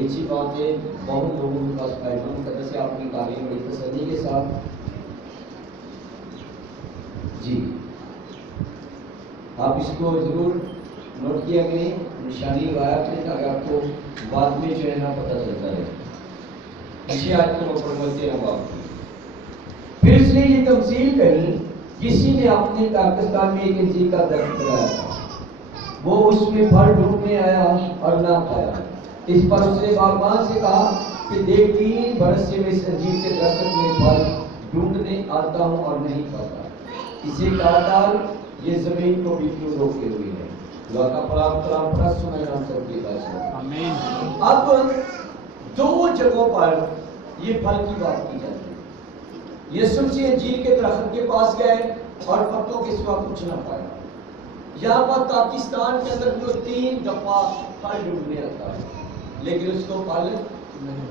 बड़ी अच्छी बात है, बहुत लोगों के पास बैठना तरह से आप निकालें बड़ी तसल्ली के साथ। जी आप इसको जरूर नोट किया करें, निशानी लगाया करें ताकि आपको बाद में जो है ना पता चलता रहे। इसी आज को बोलते हैं बाप। फिर उसने ये तमसील करी, किसी ने अपने पाकिस्तान में एक इंजीर का दरख्त लगाया था, वो उसमें फल ढूंढने आया और ना पाया। इस पर उसने बागबान से कहा कि देख 3 बरस से मैं इस अंजीर के दरख्त में फल ढूंढने आता हूँ और नहीं पाता, इसे काट डाल, ये जमीन को भी क्यों रोके हुए है। खुदा का कलाम सुनाए नाम सबके पास। आमीन। अब 2 जगहों पर ये फल की बात की जाती है। यीशु मसीह अंजीर के दरख्त के पास गए और पत्तों के सिवा कुछ ना पाया। यहाँ पर पाकिस्तान के अंदर जो 3 दफा फल ढूंढने आता है लेकिन उसको फल नहीं।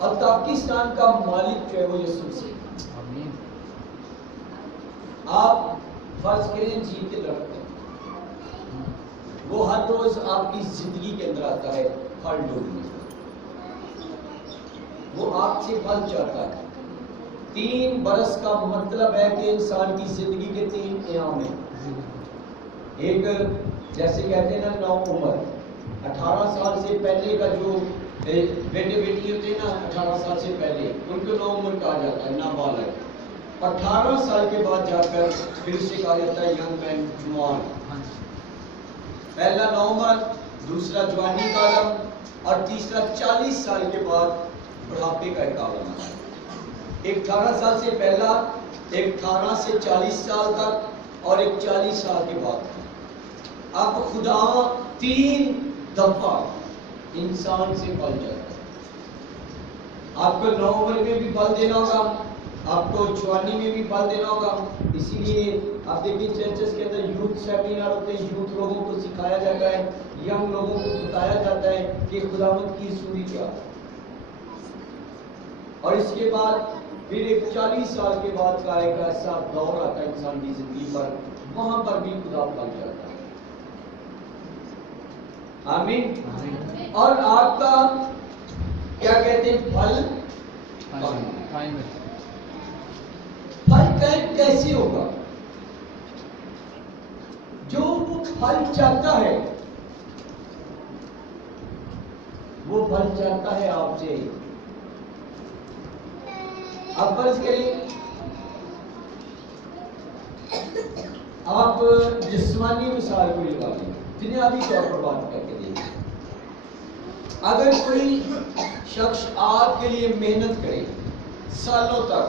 और पाकिस्तान का मालिक जो है वो यीशु मसीह। आप फर्ज करें अंजीर के दरख्त, वो हर रोज आपकी जिंदगी के अंदर आता है फल ढूंढने, वो आपसे फल चाहता है। 3 बरस का मतलब है कि इंसान की जिंदगी के 3 एयाम है। एक जैसे कहते हैं ना नौ उम्र, 18 साल से पहले का जो बेटे बेटी होते हैं ना, 18 साल से पहले उनको नौ उम्र कहा जाता है, नाबालिग। 18 साल के बाद जाकर फिर उसे कहा जाता है यंग मैन, जवान। पहला नौमर, दूसरा जवानी का आलम और तीसरा 40 साल के बाद बुढ़ापे का एक आलम आता है। एक 18 साल से पहला, एक 18 से 40 साल तक और एक 40 साल के बाद। अब खुदा 3 दफा इंसान से फल जाता है। आपको 9 उम्र में भी फल देना होगा, आपको जवानी में भी फल देना होगा। इसीलिए आप देखिए चर्चेस के अंदर यूथ सेमिनार होते हैं, यूथ लोगों को सिखाया जाता है, यंग लोगों को बताया जाता है कि खुदावंद की सूरी क्या है। और इसके बाद फिर एक 40 साल के बाद का एक ऐसा दौर आता है इंसान की जिंदगी पर, वहां पर भी खुदा फल जाता है। आमीन। और आपका क्या कहते हैं फल कैसे होगा? जो वो फल चाहता है वो फल चाहता है आपसे। आप फर्ज करें आप जिस्मानी मिसाल को लगा लें, दुनियावी तौर पर बात करके देखिए। अगर कोई शख्स आपके लिए मेहनत करे सालों तक,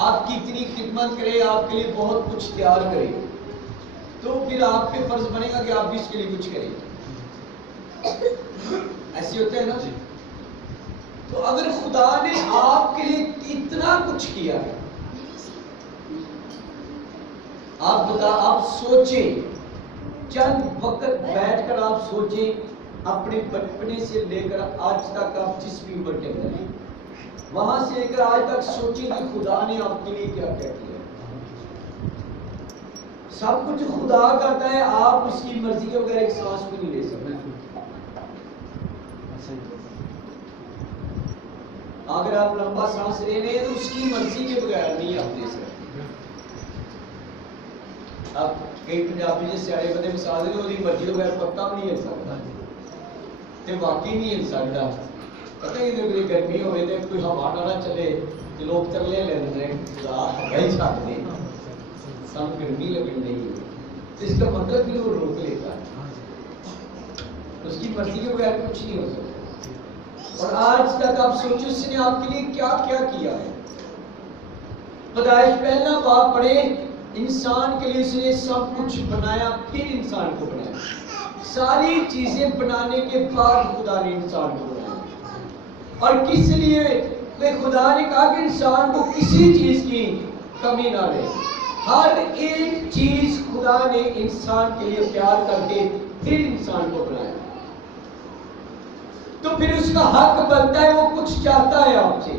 आपकी इतनी खिदमत करे, आपके लिए बहुत कुछ तैयार करे, तो फिर आप पे फर्ज बनेगा कि आप भी इसके लिए कुछ करें। ऐसे होता है ना जी। तो अगर खुदा ने आपके लिए इतना कुछ किया है, आप सोचें, चंद वक्त बैठकर आप सोचें, अपने बचपने से लेकर आज तक आप जिस भी उम्र के अंदर, वहां से लेकर आज तक सोचें कि खुदा ने आपके लिए क्या क्या किया। सब कुछ खुदा करता है, आप उसकी मर्जी के बगैर एक सांस भी नहीं ले सकते। अगर आप लंबा सांस ले रहे हैं तो उसकी मर्जी के बगैर नहीं आप ले सकते। अब कई पंजाबी जे सियाड़े बंदे मिसाल दे ओदी मर्जी के बगैर पत्ता भी नहीं हिल सकता, ते वाकई नहीं हिल सकता। पता ही नहीं, गर्मी हो कोई हवा ना चले तो लोग तरले लेते हैं हवा ही छाट दे, सब गर्मी लगनी नहीं है, तो इसका मतलब भी वो रोक लेता है। उसकी मर्जी के बगैर कुछ नहीं हो सकता। और आज तक आप सोचो उसने आपके लिए क्या क्या किया है। पैदाइश पहला बाप पढ़े, इंसान के लिए उसने सब कुछ बनाया, फिर इंसान को बनाया। सारी चीजें बनाने के बाद खुदा ने इंसान को बनाया। और किस लिए? खुदा ने कहा कि इंसान को किसी चीज की कमी ना रहे। हर एक चीज खुदा ने इंसान के लिए तैयार करके फिर इंसान को बनाया। तो फिर उसका हक बनता है, वो कुछ चाहता है आपसे,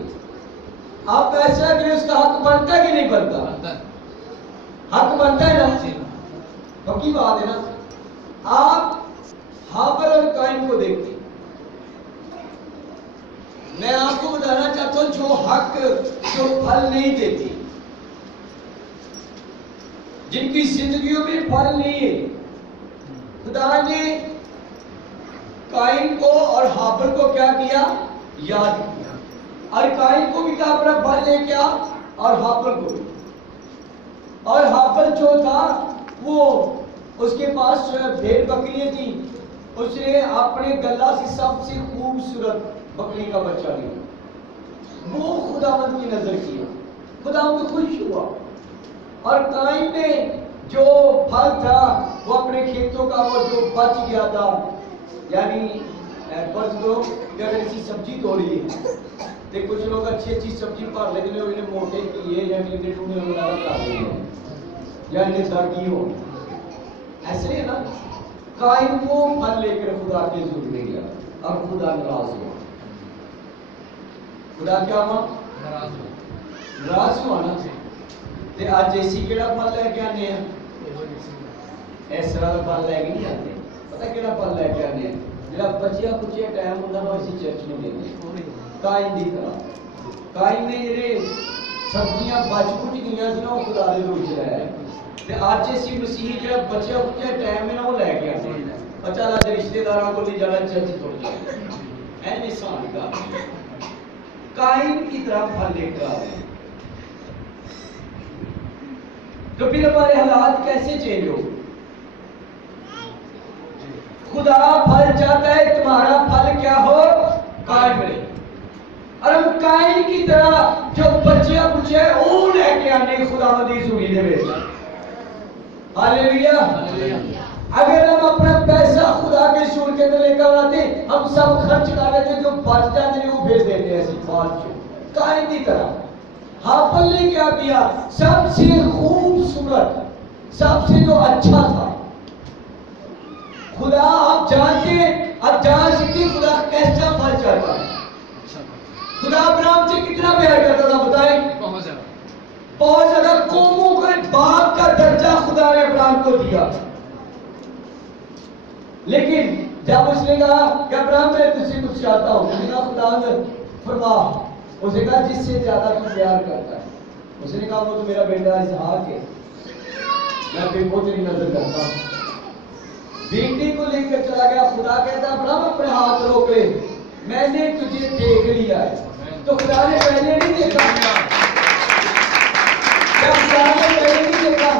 आप ऐसा करें, उसका हक बनता है कि नहीं बनता? हक बनता है ना, पक्की बात है ना। आप हाबिल और काइन को देखते। मैं आपको बताना चाहता हूं, जो हक जो फल नहीं देती, जिनकी जिंदगियों में फल नहीं है, खुदा ने काइन को और हाबिल को क्या किया? याद किया। और काइन को भी कहा अपना फल ले क्या, और हाबिल को भी। और हाबिल जो था वो, उसके पास भेड़ बकरियां थी, उसने अपने गला से सबसे खूबसूरत बकरी का बच्चा लिया, वो खुदावंद की नजर किया, खुदावंद खुश हुआ। और काइन ने जो फल था वो अपने खेतों का, वो जो बच गया था, यानी फर्ज करो कि अगर ऐसी सब्जी तोड़ी है तो कुछ लोग अच्छी अच्छी सब्जी पा लेते हैं, उन्हें मोटे किए या इन्हें टूने बना देते हैं या इन्हें दर्दी हो, ऐसे है ना। काइन को फल लेकर खुदा के हजूर में गया, अब खुदा नाराज हुआ। खुदा क्या हुआ? नाराज हुआ ना। ते आज ऐसी केड़ा फल लेके आने हैं? इस तरह का फल लेके नहीं आते। पता केड़ा फल लेके आने हैं? जेड़ा बचिया कुचिया टाइम होंदा ना, इसी चर्च में देते काइन दी तरह। काइन ने जेड़े सब्जियां बच कुछ गईयां सी ना, वो खुदा दे रूप च लाया ते आज इसी मसीह जेड़ा बचिया कुचिया टाइम है ना, वो लेके आते हैं। अच्छा ला रिश्तेदारों को ले जाना, चर्च तोड़ जाए, ऐ इंसान का काइन की तरह फल लेकर आ रहे हैं। तो फिर हमारे हालात कैसे चेंज हो? खुदा फल चाहता है तुम्हारा फल क्या हो? कायम रहे। और हम काइन की तरह जो बच्चियां बुच्चे वो लेके आने खुदावंदी सूरी दे विच। हालेलुया। अगर हम अपना पैसा खुदा के सूर के अंदर लेकर आते, हम सब खर्च कर देते, जो बच जाते हैं वो भेज देते हैं ऐसी फालतू काइन की तरह। हाबिल ने क्या किया? सबसे खूबसूरत, सबसे जो अच्छा था। खुदा आप जानते, आप जान सकते खुदा कैसा फल चाहता है। खुदा अब्राहम से कितना प्यार करता था बताएं? बहुत ज्यादा। कौमों के बाप का दर्जा खुदा ने अब्राहम को दिया। लेकिन जब उसने कहा कि अब्राहम मैं तुझसे कुछ चाहता हूं, उसने कहा खुदा ने फरमा, उसने कहा जिससे ज्यादा तू प्यार करता है। उसने कहा वो तो मेरा बेटा इसहाक है, मैं देखो तेरी नजर करता हूं। बेटे को लेकर चला गया। खुदा कहता है अब्राहम अपने हाथ रोक ले, मैंने तुझे देख लिया है। तो खुदा ने पहले नहीं देखा, क्या खुदा ने पहले नहीं देखा?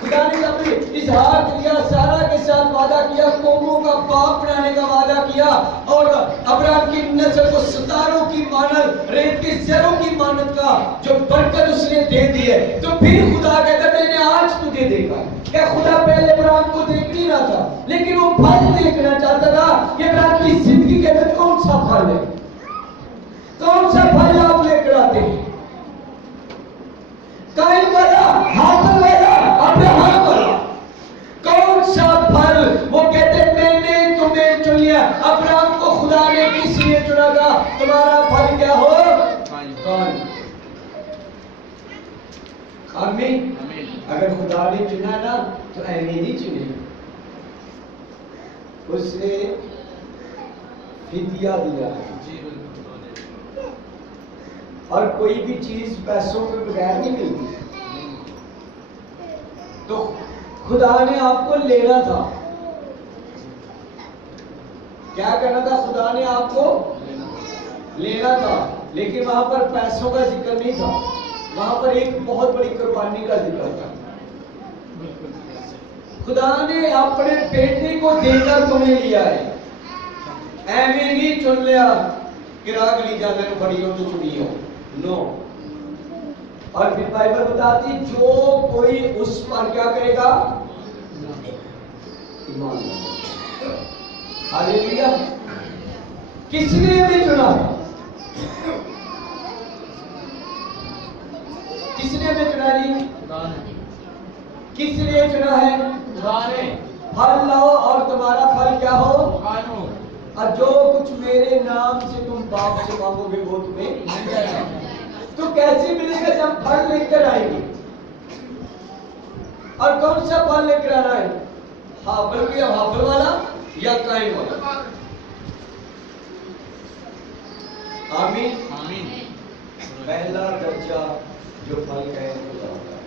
खुदा ने जब इसहाक लिया, सारा के साथ वादा किया, कौमों का बाप बनाने का वादा किया, और अब्राहम की नस्ल को सितारों की मानत, रेत के जरों की मानत का जो बरकत उसने दे दी है। तो फिर खुदा कहता मैंने आज तुझे देखा। क्या खुदा पहले अब्राहम को देख नहीं रहा था, लेकिन वो फल देखना चाहता था कि अब्राहम की जिंदगी के अंदर कौन सा फल है, कौन सा फल आप लेकर आते हैं। काइन वाला, हाबिल वाला, अब्राहम वाला, कौन सा फल? वो कहते मैंने तुम्हें चुन लिया। अब्राहम को खुदा ने किस लिए चुना था? तुम्हारा फल क्या हो? काइन। आमीन। अगर खुदा ने चुना ना तो ऐसे नहीं चुने, उसने फिदिया दिया है। और कोई भी चीज पैसों के बगैर नहीं मिलती। तो खुदा ने आपको लेना था, क्या करना था? खुदा ने आपको लेना था, लेकिन वहां पर पैसों का जिक्र नहीं था, वहां पर एक बहुत बड़ी कुर्बानी का जिक्र था। खुदा ने अपने बेटे को देकर तुम्हें लिया है, ऐਵੇਂ नहीं चुन लिया कि राग ली जाने बड़ी हो तो चुनी हो, नो। और फिर बाइबल बताती जो कोई उस पर क्या करेगा? ईमान। हालेलुया। किसने हमें चुना है? किसने हमें चुना जी? किस लिए चुना है? खुदा ने। फल लाओ और तुम्हारा फल क्या हो? और जो कुछ मेरे नाम से तुम बाप से मांगोगे वो तुम्हें मिल जाएगा। तो कैसे मिलेगा? जब फल लेकर आएंगे। और कौन सा फल लेकर आना है? हाबल भी हाबल वाला या काइन वाला। आमीन आमीन। पहला दर्जा जो फल है खुदा का।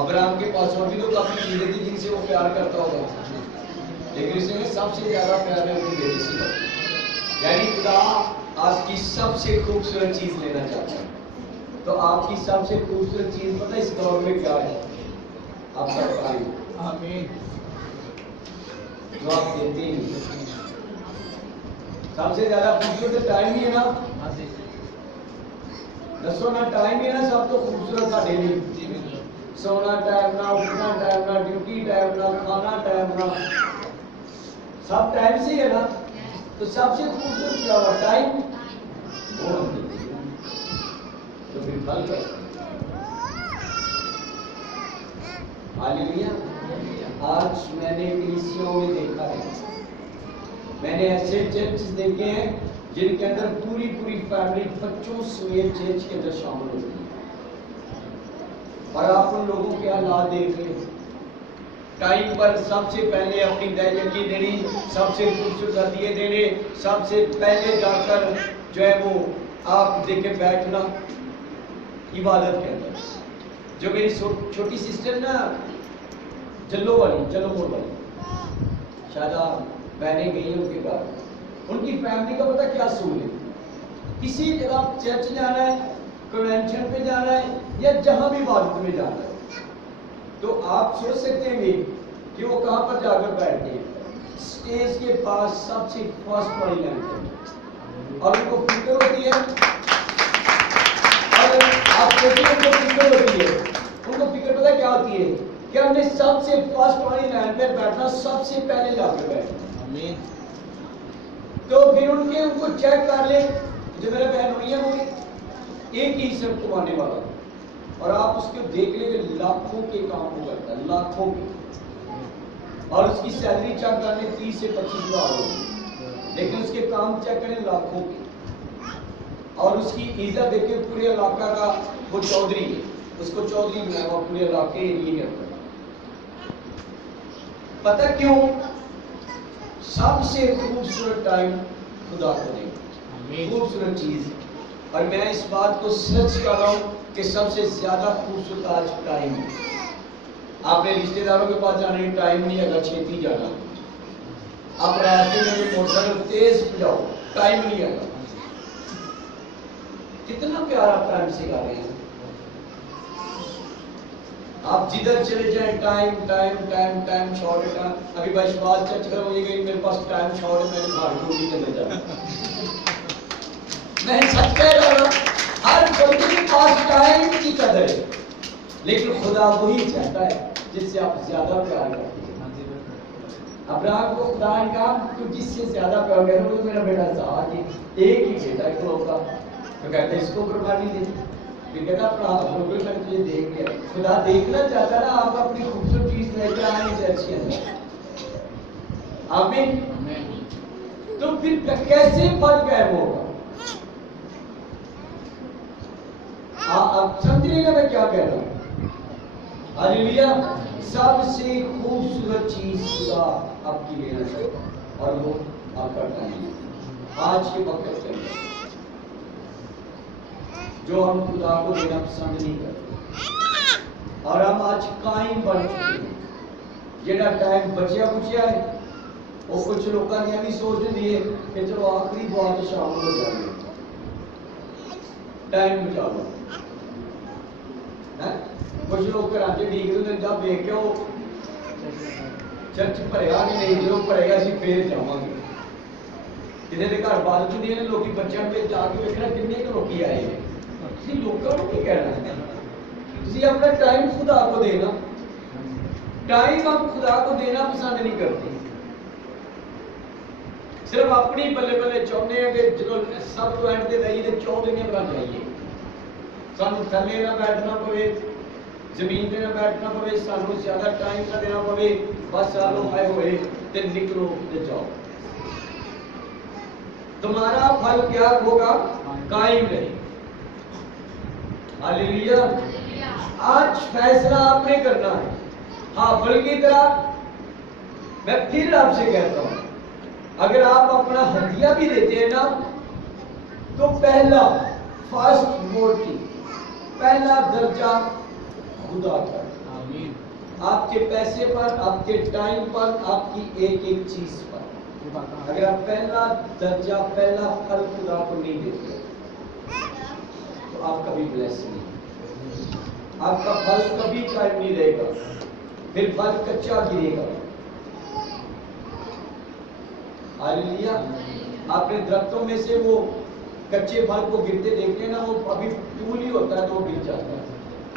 अब्राहम के पास और भी तो काफी चीजें थी जिनसे वो प्यार करता होगा, लेकिन इसमें सबसे ज्यादा प्यार है उनकी बेटी से। यानी खुदा आपकी सबसे खूबसूरत चीज लेना चाहता है। तो आपकी सबसे खूबसूरत चीज पता है इस दौर में क्या है? आपका टाइम। आमीन। जो आप देते हैं सबसे ज्यादा खूबसूरत टाइम ही है ना। दसो ना, टाइम ही है ना सब तो खूबसूरत का डेली। सोना टाइम ना, उठना टाइम ना, ड्यूटी टाइम ना, खाना टाइम ना, सब टाइम से है ना। तो सबसे खूबसूरत क्या हुआ? टाइम। तो फिर फल कर। हालेलुया। आज मैंने कलीसियाओं में देखा है, मैंने ऐसे चर्च देखे हैं जिनके अंदर पूरी पूरी फैमिली बच्चों समेत चर्च के अंदर शामिल होती है, और आप उन लोगों के हालात देख रहे हैं। टाइम पर सबसे पहले अपनी दयाकी देनी, सबसे खूबसूरत दिए देने, सबसे पहले जाकर जो है वो आप देखे बैठना इबादत के अंदर। जो मेरी छोटी सिस्टर ना जल्लो वाली, जल्लो मोड़ वाली, शायद आप बहने गई हैं उनके घर, उनकी फैमिली का पता क्या सूल है? किसी जगह चर्च जाना है, कन्वेंशन पे जाना है, या जहां भी इबादत में जाना है, तो आप सोच सकते हैं कि वो कहां पर जाकर बैठते हैं? स्टेज के पास सबसे फर्स्ट वाली लाइन पर। और उनको फिक्र होती है, और आप सोचिए उनको फिक्र होती है, उनको फिक्र पता क्या होती है? कि हमने सबसे फर्स्ट वाली लाइन पर बैठना, सबसे पहले जाकर बैठना। आमीन। तो फिर उनको चेक कर ले, जो मेरा बहन हुई है वो एक ही सिर्फ कमाने वाला, और आप उसको देख ले लाखों के काम वो करता है, लाखों के, और उसकी सैलरी चेक करने 30 से 25 हज़ार होगी, लेकिन उसके काम चेक करें लाखों के। और उसकी इज्जत देखे पूरे इलाका का, वो चौधरी है, उसको चौधरी बनाया हुआ पूरे इलाके एरिए के अंदर। पता क्यों? सबसे खूबसूरत टाइम खुदा को दे, खूबसूरत चीज। और मैं इस बात को सच कर रहा हूं कि सबसे ज्यादा खूबसूरत आज टाइम है। आपने रिश्तेदारों के पास जाने का टाइम नहीं है, छेती जाना। आप रास्ते में मोटरसाइकिल तेज जाओ, टाइम नहीं है। कितना प्यार आप टाइम सिखा रहे हैं। आप जिधर चले जाए time time time time short है। अभी विश्वास चर्च कर मुझे गई, मेरे पास टाइम शॉर्ट है, मैंने भाग ड्यूटी चले जाना। मैं सच कह रहा हूं, हर बंदे के पास टाइम की कदर है, लेकिन खुदा वही चाहता है जिससे आप ज्यादा प्यार करते हैं। अब्राहम को खुदा ने कहा तू जिससे ज्यादा प्यार करे वो तो मेरा बेटा इसहाक है, एक ही बेटा है तो होगा, तो कहते इसको कुर्बानी दे। फिर कहता प्रभु मैं तुझे देख लिया। खुदा देखना चाहता ना आप अपनी खूबसूरत चीज लेकर आए चर्च के अंदर। आमीन। तो फिर कैसे फल गायब होगा? आप समझ रहे ना मैं क्या कह रहा हूं? हालेलुया। सबसे खूबसूरत चीज खुदा आपकी लेना चाहता है, और वो आपका टाइम। आज के वक्त के अंदर जो हम खुदा को देना पसंद नहीं करते, और हम आज कायम बन चुके हैं। जेड़ा टाइम बचिया बुचिया है, वो कुछ लोगों ने भी सोच लिए कि चलो आखिरी बात शामिल हो जाएंगे, टाइम बचा लो। कुछ लोग कराचे ठीक है, जब देख के वो चर्च भरेगा कि नहीं, जो भरेगा असं फिर जावांगे। किसी के घर बात चुनी ने लोग बच्चों पे जाके देखना किन्ने लोग आए हैं। लोगों को नहीं कहना, अपना टाइम खुदा को देना। टाइम हम खुदा को देना पसंद नहीं करते, सिर्फ अपनी बल्ले बल्ले चाहते हैं कि जो सब तो एंड दे 14 दिन बना जाइए, सानू थले ना बैठना पवे, जमीन पे ना बैठना पवे, सानू ज्यादा टाइम ना देना पवे, बस सालों आए हुए ते निकलो ते जाओ। तुम्हारा फल क्या होगा? कायम रहे। हालेलुया। आज फैसला आपने करना है हाँ, बल्कि तरह मैं फिर आपसे कहता हूं, अगर आप अपना हदिया भी देते हैं ना, तो पहला फर्स्ट मोटिव, पहला दर्जा खुदा का। आपके पैसे पर, आपके टाइम पर, आपकी एक एक चीज पर अगर आप पहला दर्जा, पहला फल खुदा को नहीं देते, तो आप कभी ब्लेस नहीं, आपका फल कभी कायम नहीं रहेगा, फिर फल कच्चा गिरेगा। हालेलुया। आपने दरख्तों में से वो कच्चे फल को गिरते देखे ना, वो अभी फूल ही होता है तो वो गिर जाता है,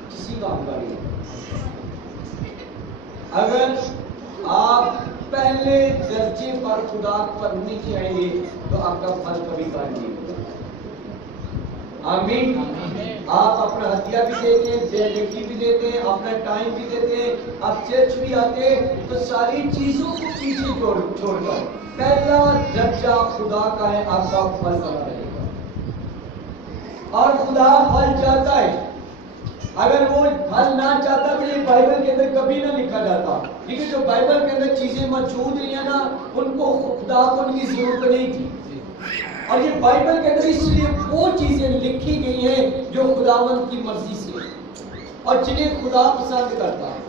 किसी काम का नहीं। अगर आप पहले दर्जे पर खुदा पर नहीं जाएंगे तो आपका फल कभी कायम नहीं होगा। आमीन। आप अपना हदिया भी देते हैं, देयकी भी देते हैं, अपना टाइम भी देते हैं, आप चर्च भी आते हैं, तो सारी चीजों को पीछे छोड़कर पहला दर्जा खुदा का है, आपका फल बना रहेगा। और खुदा फल चाहता है, अगर वो फल ना चाहता तो ये बाइबल के अंदर कभी ना लिखा जाता, क्योंकि जो बाइबल के अंदर चीजें मौजूद रही है ना, उनको खुदा को उनकी जरूरत नहीं थी। और ये बाइबल के अंदर इसलिए वो चीजें लिखी गई हैं जो खुदावंद की मर्जी से और जिन्हें खुदा पसंद करता है।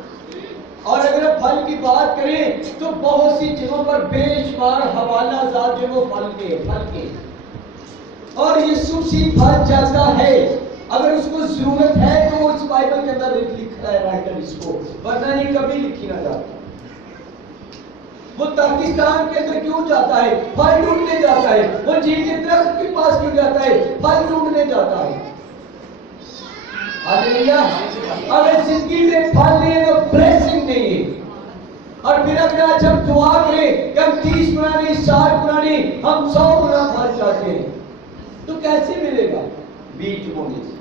और अगर फल की बात करें तो बहुत सी जगहों पर बेशुमार हवाला जात जो वो फल के और यीशु मसीह फल चाहता है, अगर उसको जरूरत है तो वो इस बाइबल के अंदर लिखा है राइटर इसको, वरना ये कभी लिखी ना जाती। वो पाकिस्तान के अंदर क्यों जाता है? फल ढूंढने जाता है। वो जीव के दरख्त के पास क्यों जाता है? फल ढूंढने जाता है। हालेलुया। अगर जिंदगी में फल नहीं है तो ब्लेसिंग नहीं है। और फिर अगर आज हम दुआ करें कि हम 30 गुना नहीं, 60 गुना नहीं, हम 100 गुना फल चाहते हैं, तो कैसे मिलेगा? बीज बोने से,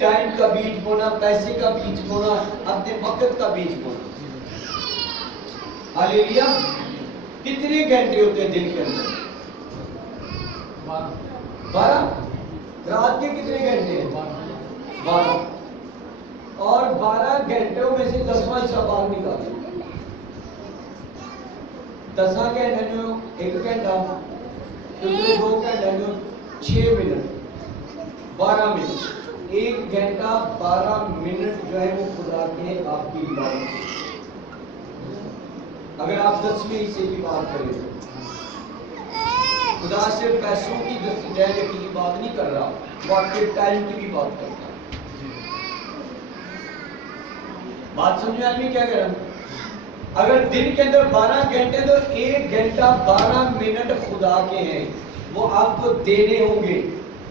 टाइम का बीज बोना, पैसे का बीज बोना, अपने वक्त का बीज बोना। हालेलुया। कितने घंटे होते हैं दिन के अंदर? 12। रात के कितने घंटे हैं? 12। और 12 घंटों में से 10वां हिस्सा बाहर निकालें। 10 घंटे में 1 घंटा, दूसरे 2 घंटे में 6 मिनट, 12 मिनट, 1 घंटा 12 मिनट जो है वो खुदा के आपकी इबादत। अगर आप 10वें हिस्से की बात करें, खुदा सिर्फ पैसों की देयकी की बात नहीं कर रहा, वो आपके टाइम की भी बात करता है। बात समझ में आदमी क्या कह रहा है? अगर दिन के अंदर 12 घंटे तो 1 घंटा 12 मिनट खुदा के हैं, वो आपको देने होंगे।